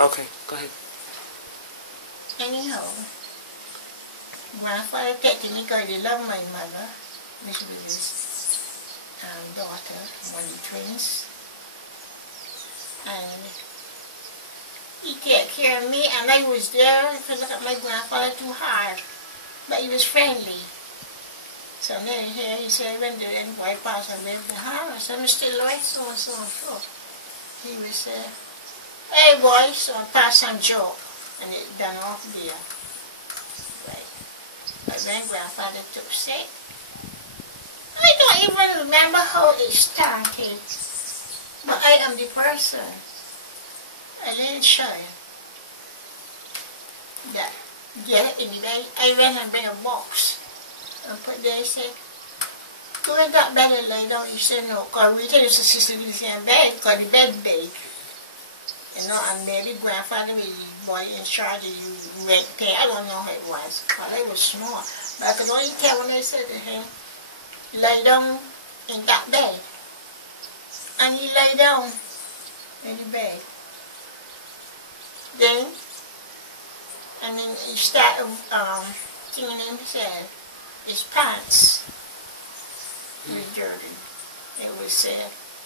Okay, go ahead. Anyhow, grandfather texted me because he loved my mother, which was his daughter, one of the twins. And he took care of me, and I was there to look at my grandfather too hard. But he was friendly. So then he said, when did any boy pass away from the house? I'm still alive, so and so and so. He would say, hey boy, so I pass some job. And it done off there. Right. But when grandfather took sick, I don't even remember how it started. But I am the person, a little child, that get in the bed. I went and bring a box and put there. He said, go in that bed and lay down. He said, no, because we used to sleep in the same bed, because the bed big. You know, and maybe grandfather was the boy in charge of you rent pay. I don't know how it was, because I was small. But I could only tell when I said to him, lay down in that bed. And he lay down in the bed. Then, and then he started singing himself. His pants was dirty. It was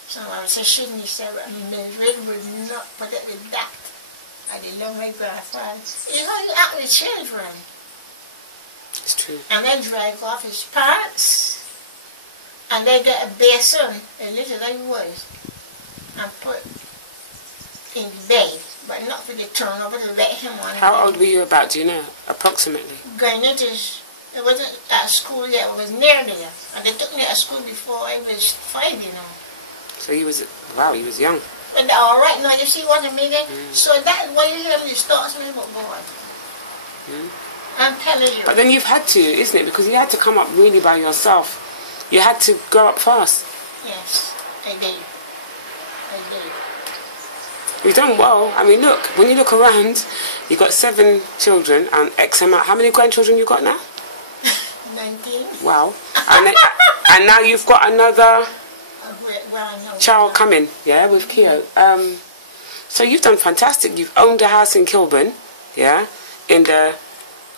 someone said, shouldn't he say, Mildred would not put it with that. I didn't know my grandfather. You know, you act with children. It's true. And they drag off his pants. And they get a basin, a little like it was, and put in the bed, but not for the turn over to let him on. How old were you about, do you know, approximately? Going into, it wasn't at school yet, it was near there. And they took me to school before I was 5, you know. So he was, wow, he was young. But all right, now you see what I mean? So that's why you hear me start to me about God. I'm telling you. But then you've had to, isn't it? Because you had to come up really by yourself. You had to grow up fast. Yes, I did. I did. You've done well. I mean, look, when you look around, you've got 7 children and X amount. How many grandchildren you got now? 19. Wow. And now you've got another child coming, yeah, with Keo. So you've done fantastic. You've owned a house in Kilburn, yeah, in the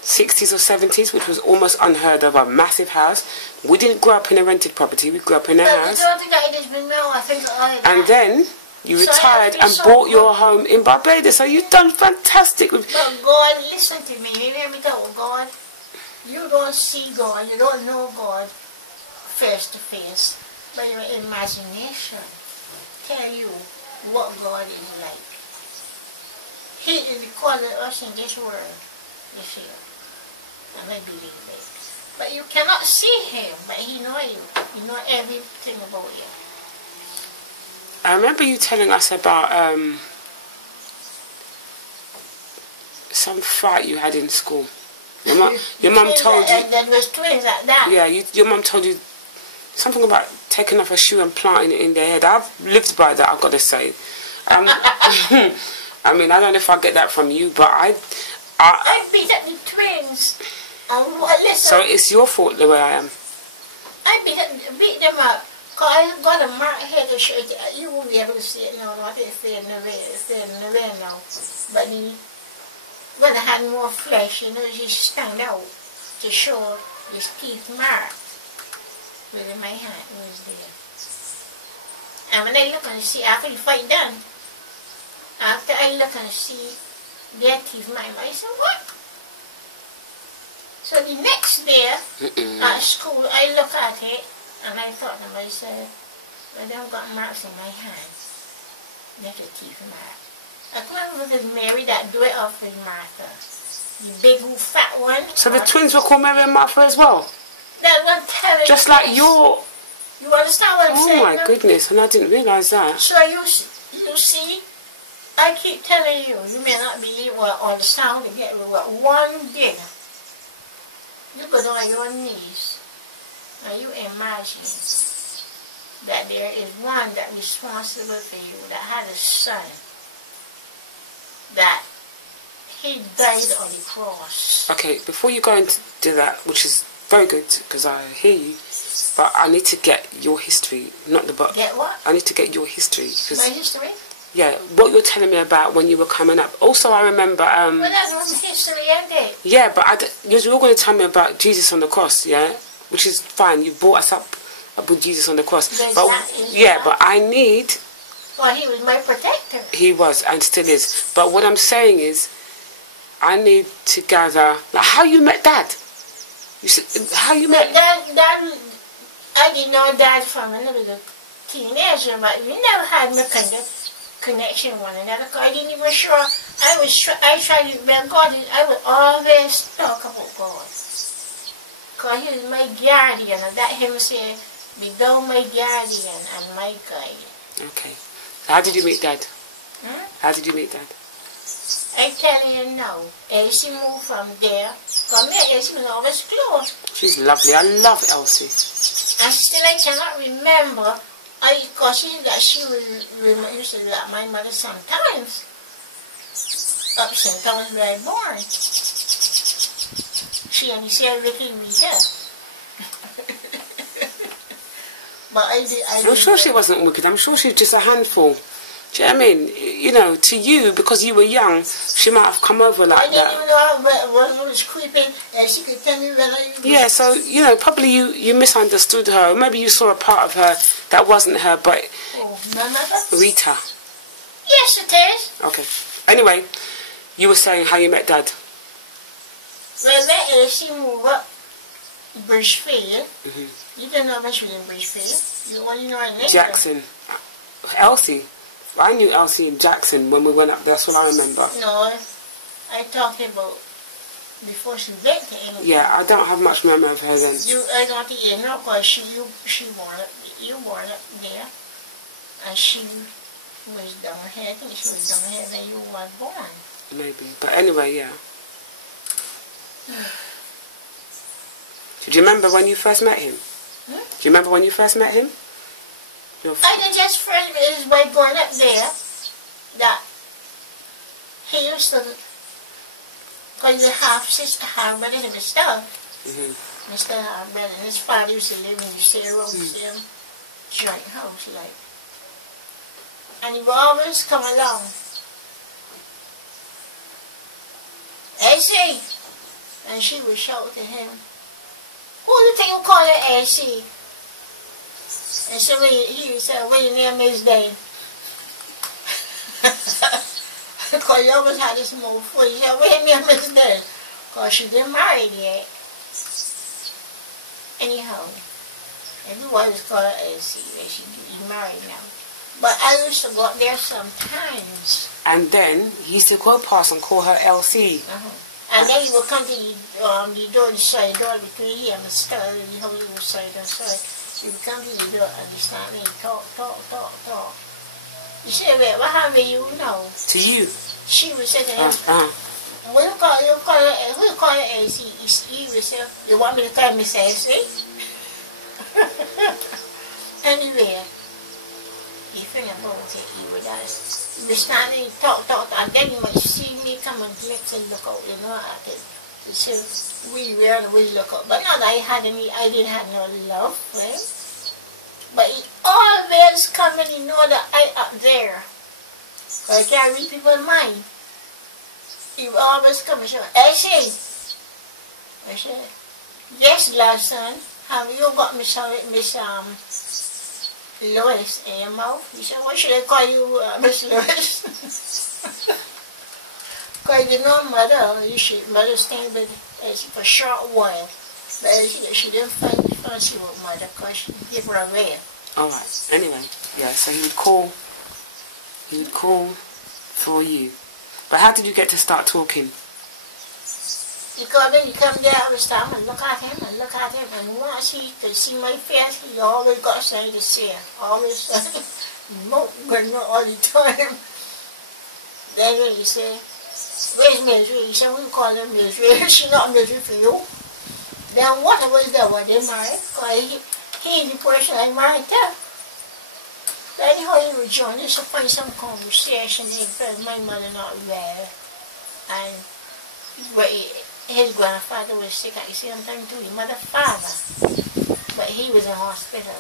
60s or 70s, which was almost unheard of, a massive house. We didn't grow up in a rented property, we grew up in a house. And then you retired and bought your home in Barbados. So you've done fantastic. But God, listen to me. You hear me talk about God? You don't see God, you don't know God face to face. But your imagination tell you what God is like. He is calling us in this world, you see. And I believe it. But you cannot see him, but he knows you. He knows everything about you. I remember you telling us about some fight you had in school. Your mum told you. There was twins like that. Yeah, your mum told you something about taking off a shoe and planting it in their head. I've lived by that, I've got to say. I mean, I don't know if I get that from you, but I beat up the twins. Listen, so it's your fault the way I am. I beat them up. Because I got a mark here to show you. You won't be able to see it now. I think it's there in the rain. It's there in the rain now. But when I had more flesh, you know, it just stand out to show his teeth mark. Where my hand was there. And when I look and see, after the fight done, after I look and see their teeth mark, I said, what? So the next day at school, I look at it and I thought to myself, well, they've got marks in my hands. That's a teeth mark. I can't remember if it was Mary that do it off with Martha. The big fat one. So the twins were called Mary and Martha as well? That one telling just like your... You understand what I'm saying? Oh my goodness, and I didn't realise that. So you see, I keep telling you, you may not believe or understand to get with what one day. You go down on your knees and you imagine that there is one that is responsible for you that had a son that he died on the cross. Okay, before you go into that, which is very good because I hear you, but I need to get your history, not the book. Get what? I need to get your history. My history? Yeah, what you're telling me about when you were coming up. Also, I remember... well, that was history, isn't it? Yeah, but you're all going to tell me about Jesus on the cross, yeah? Which is fine. You brought us up with Jesus on the cross. But I need... Well, he was my protector. He was and still is. But what I'm saying is, I need to gather... Like, how you met Dad? How you met... Dad, I didn't know Dad from when I was a teenager, but we never had no kind of connection with one another. I didn't even sure. I tried to remember God. I would always talk about God. Because he was my guardian, and that him say, be thou my guardian and my guide. Okay. So how did you meet Dad? How did you meet Dad? I tell you now, Elsie moved from there. Because me and Elsie was always close. She's lovely. I love Elsie. And still I cannot remember. Because she used to let my mother sometimes. Up since I was very born. She only said Ricky Rita. But I'm sure she wasn't wicked. I'm sure she was just a handful. Do you know what I mean? You know, to you, because you were young, she might have come over like that. I didn't even know I was creeping, and she could tell me whether you... Yeah, so, you know, probably you misunderstood her. Or maybe you saw a part of her that wasn't her, but... Oh, my mother? Rita. Yes, it is. Okay. Anyway, you were saying how you met Dad. Well, that is, she moved up Bridgefield. You didn't know much was in Bridgefield. You only know her name. Jackson. Elsie. I knew Elsie and Jackson when we went up there. That's what I remember. No, I talked about before she went to England. Yeah, I don't have much memory of her then. I don't think you know, because you born up there, and she was down here. I think she was down here when you were born. Maybe, but anyway, yeah. Do you remember when you first met him? Do you remember when you first met him? I didn't just friend with his wife going up there, that he used to, because he's a half-sister, half-brother to my stuff. My stuff half-brother, and his father used to live in the same joint house, like. And he would always come along. AC! And she would shout to him, who do you think you call her AC? And so he would say, what your name is then? Because he always had this small foot. He said, what your name is then? Because she didn't marry yet. Anyhow, everyone was called her AC. She's married now. But I used to go up there sometimes. And then he used to go past and call her LC. And then he would come to the door, the side door between here and the store, the whole little side and side. He would come to the door and he started and talk. You say, wait, what happened to you now? To you? She would say to him, what you call her AC? He would say, you want me to call Miss AC? Anyway, he think about it, he would ask. He would stand and talk, and then you might see me come and glitz and look out, you know, at it. He said, we look out. But not that I didn't have no love for him. But he always come and he know that I up there. I can't read people's mind. He will always come and say, I said, yes, last son, have you got Miss Lois in your mouth? He said, what should I call you, Miss Lois? Because you know mother stayed with us for a short while. But she didn't fancy with mother because she gave her away. Alright, anyway, yeah, so he would call for you. But how did you get to start talking? Because when you come there all the time and look at him, and once he could see my face, he always got something to say. Always something, all the time. Then when you say, where's Mildred? He said, we call her Mildred. She's not Mildred for you. Then what was that when they married? Because he the person I married too. Anyhow, he would join us to find some conversation because my mother not well. And his grandfather was sick at the same time too, his mother's father. But he was in hospital.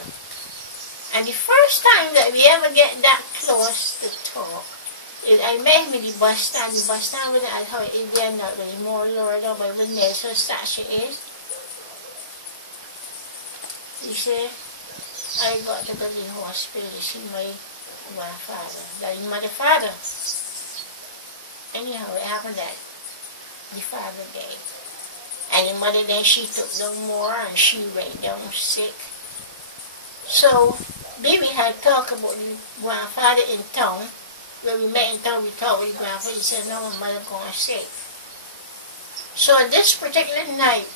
And the first time that we ever get that close to talk, is I met him at the bus stand. The bus stand wasn't as how it is there now, it was more lower down, but it wasn't there, so statue is. He said, I got to go to the hospital to see my grandfather, that is my father. Anyhow, it happened that the father died. And the mother then she took no more and she went down sick. So, baby had talked about the grandfather in town. When we met in town, we talked with the grandfather. He said, no, my mother going sick. So, this particular night,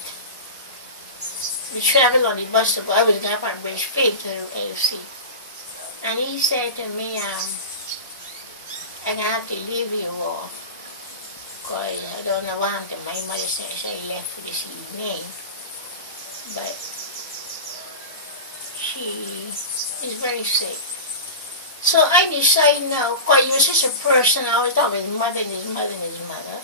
we traveled on the bus to go. I was going up on British Pig to the AFC. And he said to me, I'm going to have to leave you all. Because I don't know what happened to my mother since I left for this evening. But she is very sick. So I decided now, because he was just a person, I was talking with his mother and his mother and his mother.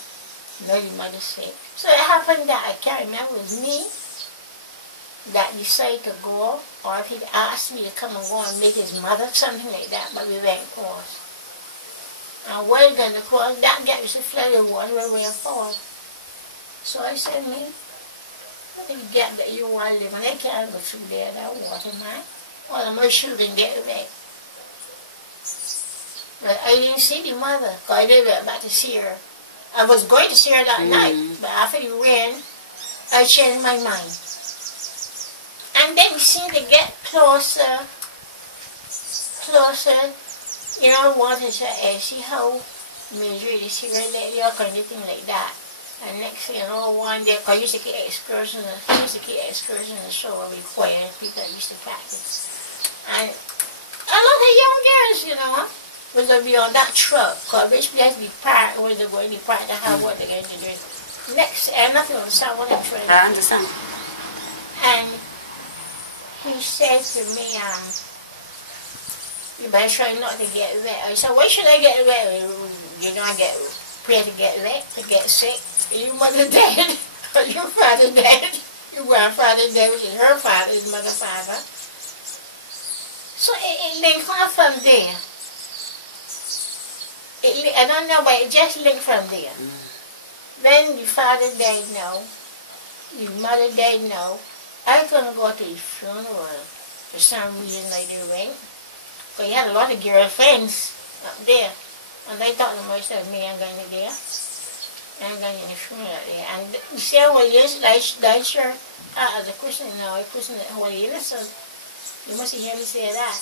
No, his mother's sick. So it happened that I can't remember, it was me that decided to go, or if he'd asked me to come and go and meet his mother, something like that, but we went across. And we're going to cross, that gap was a flooded water where we fall. So I said, me, what is the gap that you want to live in? They can't go through there, that water, man. All of my children get away. But I didn't see the mother, because I didn't about to see her. I was going to see her that night, but after the rain, I changed my mind. And then we seemed to get closer, you know, water to edge. See how major it is here lately, or anything like that. And next thing you know, one day, because I used to get excursions, in the show where we quiet people that used to practice. And a lot of young girls, you know, was going to be on that truck, because basically has to be parked, where they're going to be parked to have what they're going to do. Next, and nothing on the sound, what I'm trying to do. I understand. And he said to me, you better try not to get wet. I said, why should I get wet? You know, I pray to get wet, to get sick. Your mother dead, or your father dead. Your grandfather dead, which is her father, his mother's father. So it linked on from there. I don't know, but it just linked from there. Then your father died now. Your mother died now. I couldn't go to his funeral for some reason I didn't. But he had a lot of girlfriends up there. And I thought to myself, me, I'm going to there. I'm going to the funeral there. And you see how it is, that church, as a Christian now, a Christian at Holy Innocent. You must hear me say that.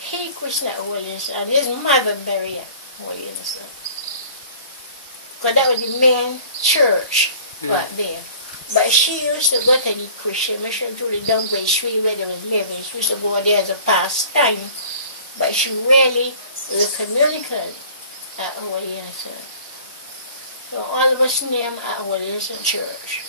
He Christian at Holy Innocent, and his mother buried at Holy Innocent. Because that was the main church right there. But she used to go to the Christian mission to the Dunway Street where they was living. She used to go there as a pastime. But she really was a communicant at Holy Innocent. So all of us named at Holy Innocent Church.